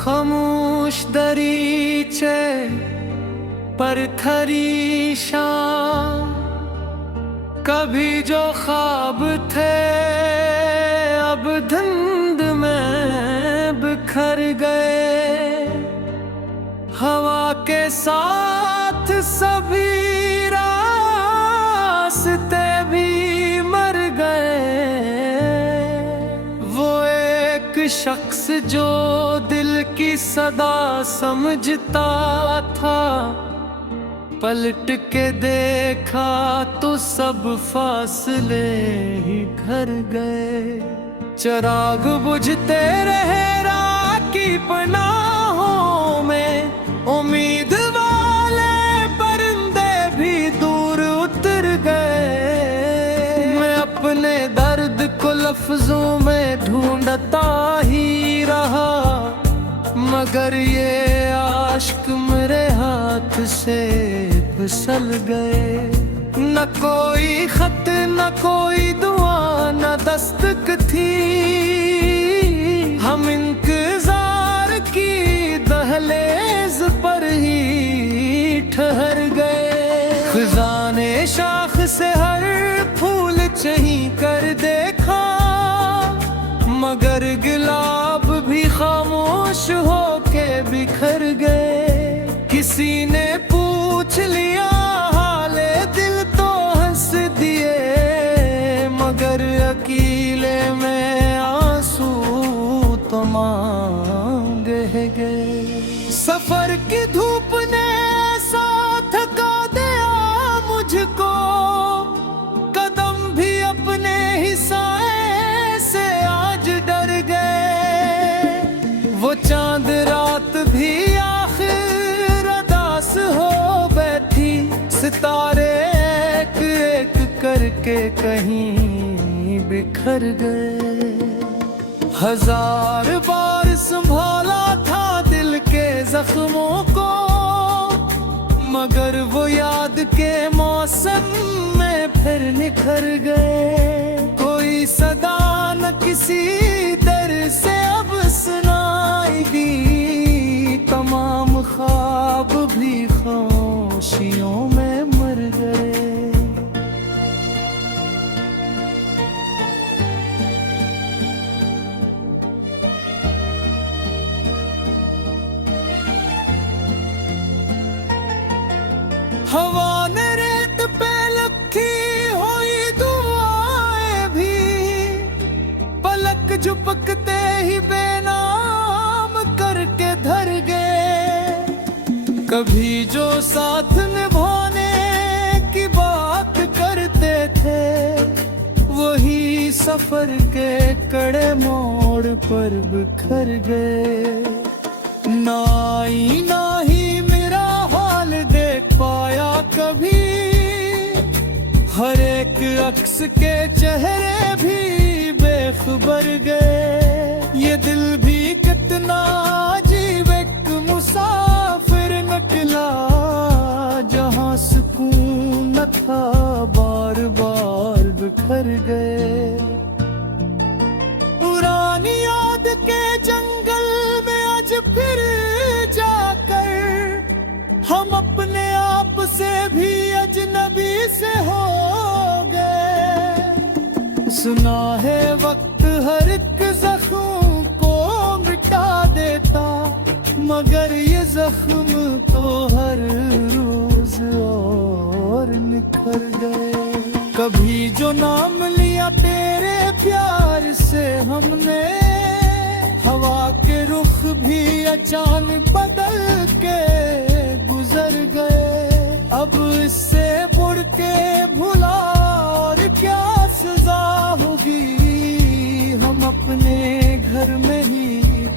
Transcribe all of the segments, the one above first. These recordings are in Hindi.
खामोश दरीचे पर खरी शाम, कभी जो ख्वाब थे अब धुंध में बिखर गए। हवा के साथ सभी रास्ते भी मर गए। वो एक शख्स जो दिल की सदा समझता था, पलट के देखा तो सब फासले ही घर गए। चिराग बुझते रहे राह की पनाहों में, उम्मीद वाले परिंदे भी दूर उतर गए। मैं अपने दर्द को लफ्जों में ढूंढता ही रहा, मगर ये आशिक मेरे हाथ से फिसल गए। न कोई खत न कोई दुआ न दस्तक थी, हम इंतजार की दहलीज पर ही ठहर गए। खिज़ां ने शाख से हर फूल चही कर देखा, मगर गुलाब भी खामोश होके बिखर गए। किसी ने पूछ लिया हाले दिल तो हंस दिए, मगर अकेले में आंसू तो मांगे गए। सफर की धूप ने ऐसा थका दिया मुझको, कदम भी अपने ही साए से आज डर गए। वो चांद रात भी आखिर अदास हो बैठी, सितारे एक एक करके कहीं बिखर गए। हजार बार संभाला था दिल के जख्मों को, मगर वो याद के मौसम में फिर निखर गए। कोई सदा न किसी दर से अब सुनाई दी, तमाम ख्वाब भी खामोशियों में मर गए। हवा ने रेत पे लखी हुई दुआएं भी, पलक झपकते ही बेनाम करके धर गए। कभी जो साथ निभाने की बात करते थे, वही सफर के कड़े मोड़ पर बिखर गए। ना आई ना ही मेरा हाल देख पाया कभी, हर एक अक्स के चेहरे भी बेखबर गए। ये दिल भी कितना अजीब एक मुसाफिर निकला, जहाँ सुकून न था बार बार बिखर गए। पुरानी याद के जंगल में आज फिर जाकर हम अपने आप से भी अजनबी से हो गए। सुना है वक्त हर एक जख्म को मिटा देता, मगर ये जख्म तो हर रोज और निखर गए। कभी जो नाम लिया तेरे प्यार से हमने, हवा के रुख भी अचानक बदल के गुजर गए। अब इससे मुड़ के भुला और क्या सजा होगी, हम अपने घर में ही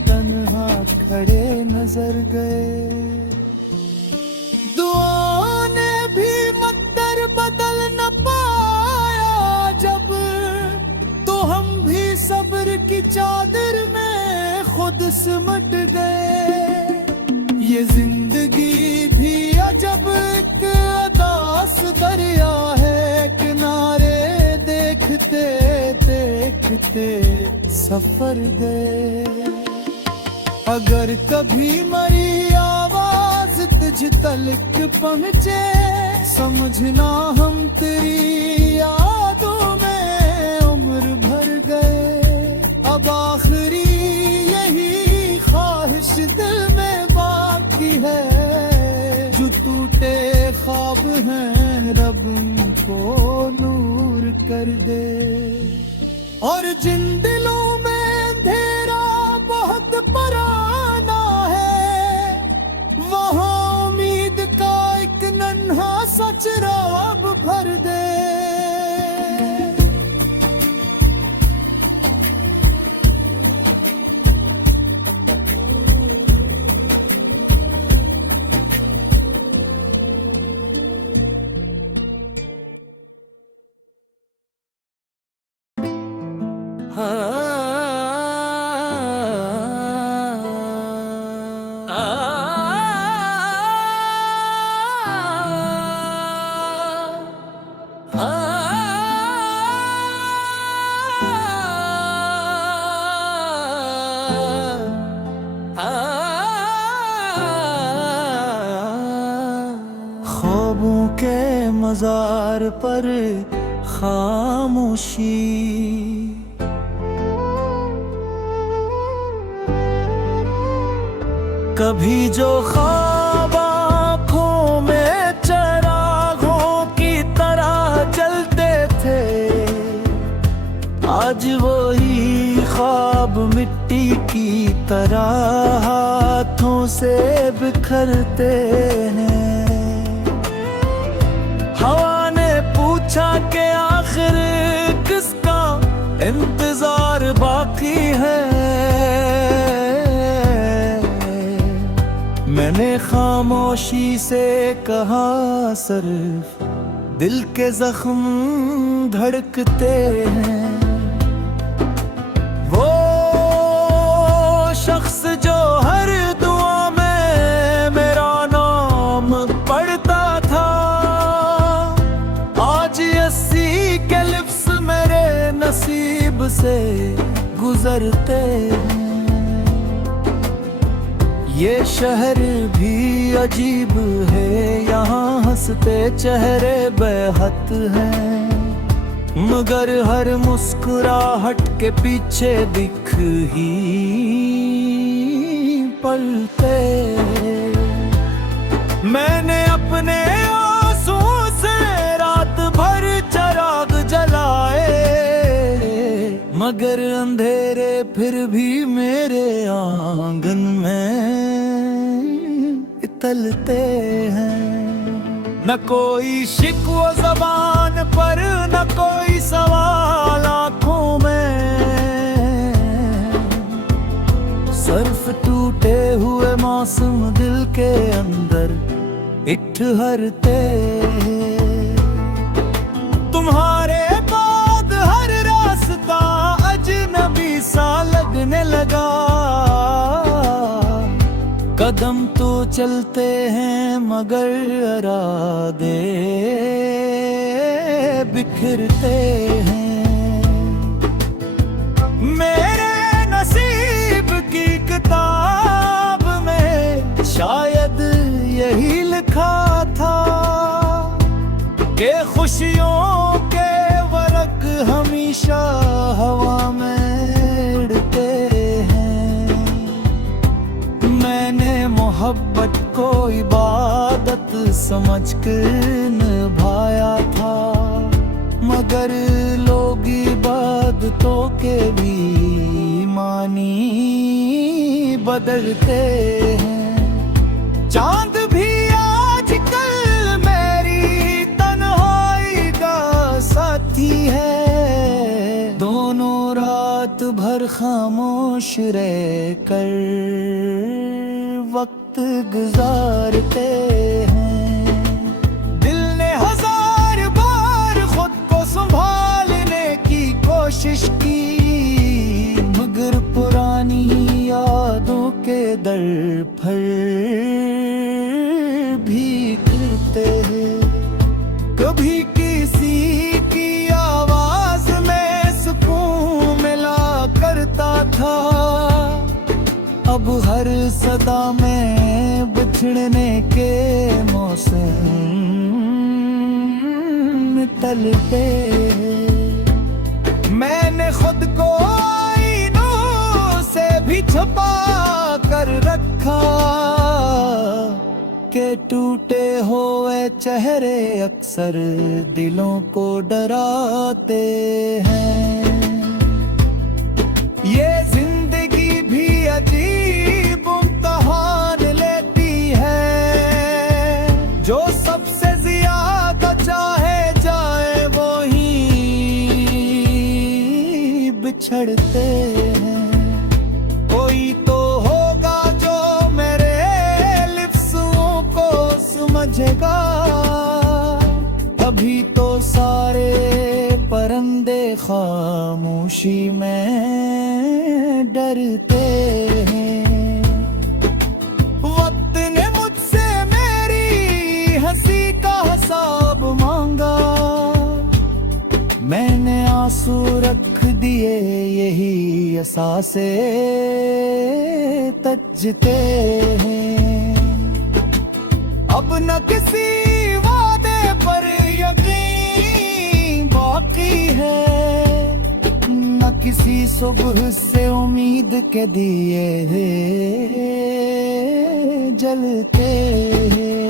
तन्हा खड़े नजर गए। दुआओं ने भी मकदर बदल न पाया जब, तो हम भी सब्र की चादर में खुद सिमट गए। ये जिंदगी भी अजब एक अदास दरिया है, किनारे देखते देखते सफर गए। अगर कभी मरी आवाज तुझ तलक पहुँचे, समझना हम तेरी यादों में उम्र भर गए। अब आखिरी यही ख्वाहिश दिल में बाकी है, जो टूटे ख्वाब हैं रब उनको नूर कर दे। और जिन दिलों में अंधेरा बहुत पुराना है, वहाँ उम्मीद का एक नन्हा सा चिराग भर दे। ख्वाबों के मज़ार पर खामोशी, कभी जो ख्वाब आँखों में चरागों की तरह जलते थे, आज वही ख्वाब मिट्टी की तरह हाथों से बिखरते हैं। हवा ने पूछा कि आखिर किसका इंतजार बाकी है। मैंने खामोशी से कहा सिर्फ दिल के जख्म धड़कते हैं। वो शख्स जो हर दुआ में मेरा नाम पढ़ता था, आज 80 के लिप्स मेरे नसीब से गुजरते हैं। ये शहर भी अजीब है, यहाँ हंसते चेहरे बेहद हैं, मगर हर मुस्कुराहट के पीछे दिख ही पलते। मैंने अपने आंसू से रात भर चिराग जलाए, मगर अंधेरे फिर भी मेरे आंगन में इतलते हैं। न कोई शिकवा ज़बान पर, न कोई सवाल आँखों में, सिर्फ टूटे हुए मौसम दिल के अंदर ठहरते। तुम्हारे बाद हर रास्ता अजनबी सा लगने लगा, कदम तो चलते हैं मगर इरादे बिखरते हैं। मेरे नसीब की किताब में शायद यही लिखा था कि खुशियों के वर्क हमेशा हवा में उड़ते हैं। मैंने मोहब्बत को इबादत समझकर निभाया था, मगर लोग इबादतों के भी मानी बदलते हैं। चांद भी आजकल मेरी तन्हाई का साथी है, दोनों रात भर खामोश रहकर वक्त गुजारते हैं। दिल ने हजार बार खुद को संभालने की कोशिश की, मगर पुरानी यादों के दर पर भी गिरते हैं। कभी किसी की आवाज में सुकून मिला करता था, अब हर सदा में बिछड़ने के मौसम टलते। मैंने खुद को आईनों से भी छुपा कर रखा के टूटे हुए चेहरे अक्सर दिलों को डराते हैं। ये जिंदगी भी अजीब इम्तिहान लेती है, जो सबसे ज्यादा चाहे जाए वो ही बिछड़ते हैं। कोई तो होगा जो मेरे लिफ्ज़ों को समझेगा, अभी तो सारे परिंदे खामोशी में डरते हैं। वक्त ने मुझसे मेरी हंसी का हिसाब मांगा, मैंने आंसू रख दिए यही एहसासे तजते हैं। अब न किसी वादे पर यकीन बाकी है, न किसी सुबह से उम्मीद के दिए जलते हैं।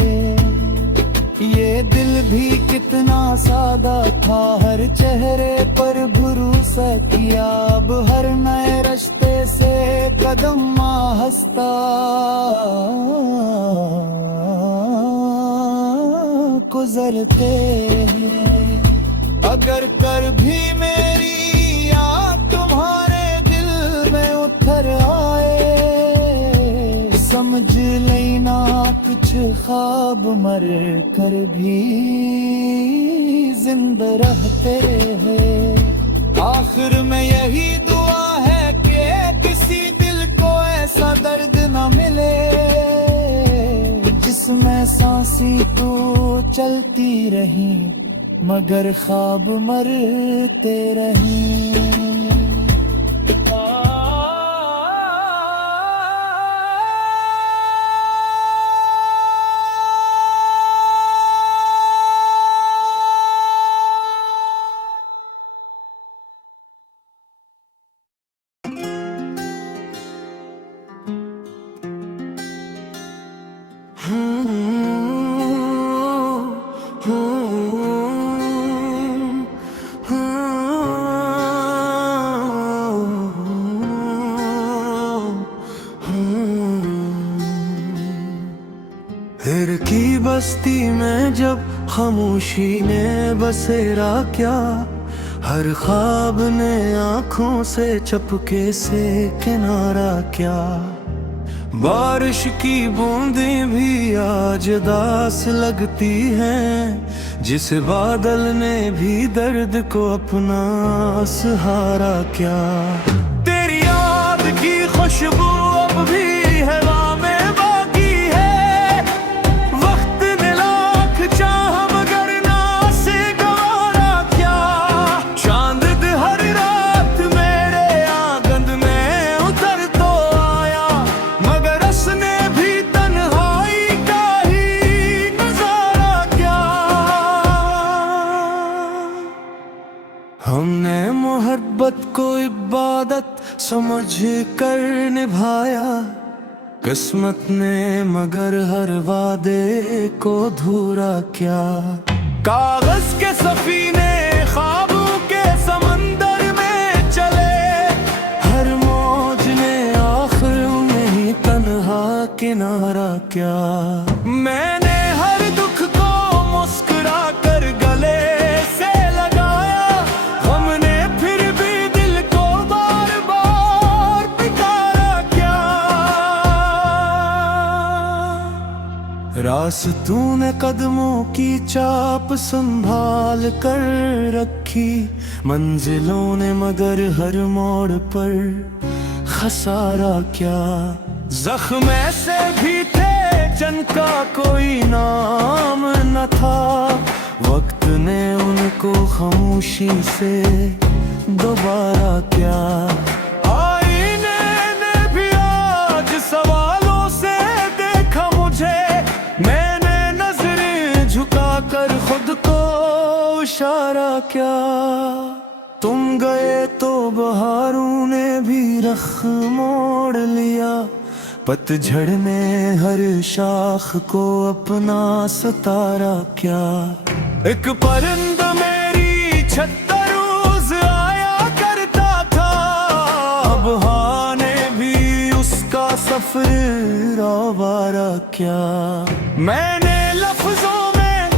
ये दिल भी कितना सादा था, हर चेहरे पर भरोसा किया, अब हर नए रास्ते से कदम आहिस्ता गुजरते हैं। अगर कर भी मेरी याद तुम्हारे दिल में उतर आए, समझ लेना कुछ ख्वाब मर कर भी जिंदा रहते हैं। आखिर में यही दुआ है कि किसी दिल को ऐसा दर्द न मिले, जिसमें सांसी तो चलती रही मगर ख्वाब मरते रही। फिर की बस्ती में जब खामोशी ने बसेरा क्या, हर ख्वाब ने आँखों से चपके से किनारा क्या। बारिश की बूंदें भी आज दास लगती हैं, जिस बादल ने भी दर्द को अपना सहारा क्या। तेरी याद की खुशबू अब भी हवा में बाकी है, वक्त ने लाख चाह मगर ना से गवारा क्या। चांद हर रात मेरे आंगन में उतर तो आया, मगर उसने भी तन्हाई का ही नजारा क्या। हमने मोहब्बत को इबादत समझ कर निभाया, किस्मत ने मगर हर वादे को धूरा क्या। कागज के सफीने ख्वाबों के समंदर में चले, हर मौज ने आखिर में ही तन्हा किनारा क्या। मैंने हर दुख को मुस्कुरा कर गले से लगाया, हमने फिर भी दिल को बार बार पुकारा क्या। रास्तों ने कदमों की चाप संभाल कर रखी, मंजिलों ने मगर हर मोड़ पर खसारा क्या। जख्म ऐसे भी थे जिनका कोई नाम न था, वक्त ने उनको खामोशी से दोबारा क्या। आईने ने भी आज सवाल क्या। तुम गए तो बहारों ने भी रख मोड़ लिया, पतझड़ ने हर शाख को अपना सतारा क्या। एक परिंदा मेरी छत रोज आया करता था, अब हाने भी उसका सफर आवारा क्या। मैंने लफ्जों में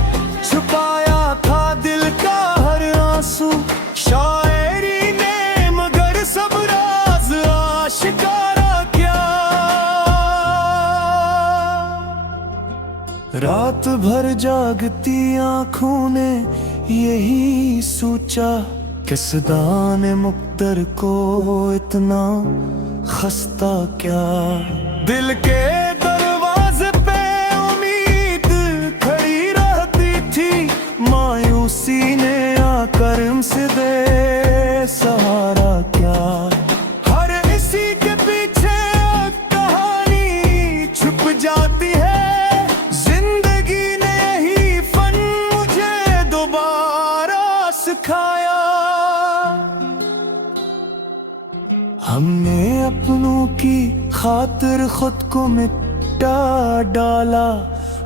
छुपाया था दिल का हर आंसू, शायरी ने मगर सब राज आशिकारा क्या। रात भर जागती आंखों ने यही सोचा, किस दाने मुक्तर को इतना खस्ता क्या। दिल के दरवाजे पे उम्मीद खड़ी रहती थी, मायूसी ने आकर हमसे दे सहारा क्या। हर इसी के पीछे कहानी छुप जाती है, जिंदगी ने यही फन मुझे दोबारा सिखाया। हमने अपनों की खातिर खुद को मिटा डाला,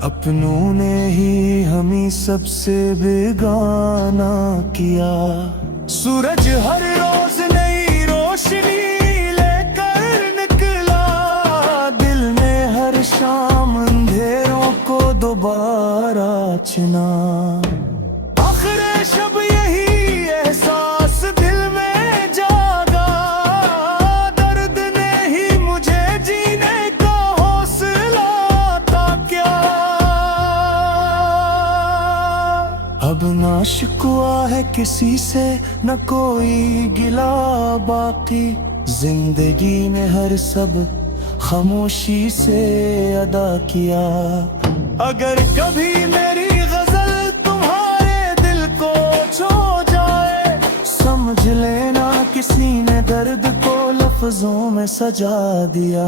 अपनों ने ही हमें सबसे बेगाना किया। सूरज हर रोज नई रोशनी लेकर निकला, दिल ने हर शाम अंधेरों को दोबारा चिना। आखिर शब यही एहसास दिल में जागा, दर्द ने ही मुझे जीने का हौसला था क्या। अब ना शिकवा है किसी से, न कोई गिला बाकी, जिंदगी ने हर सब खामोशी से अदा किया। अगर कभी मेरी गजल तुम्हारे दिल को छू जाए, समझ लेना किसी ने दर्द को लफ्जों में सजा दिया।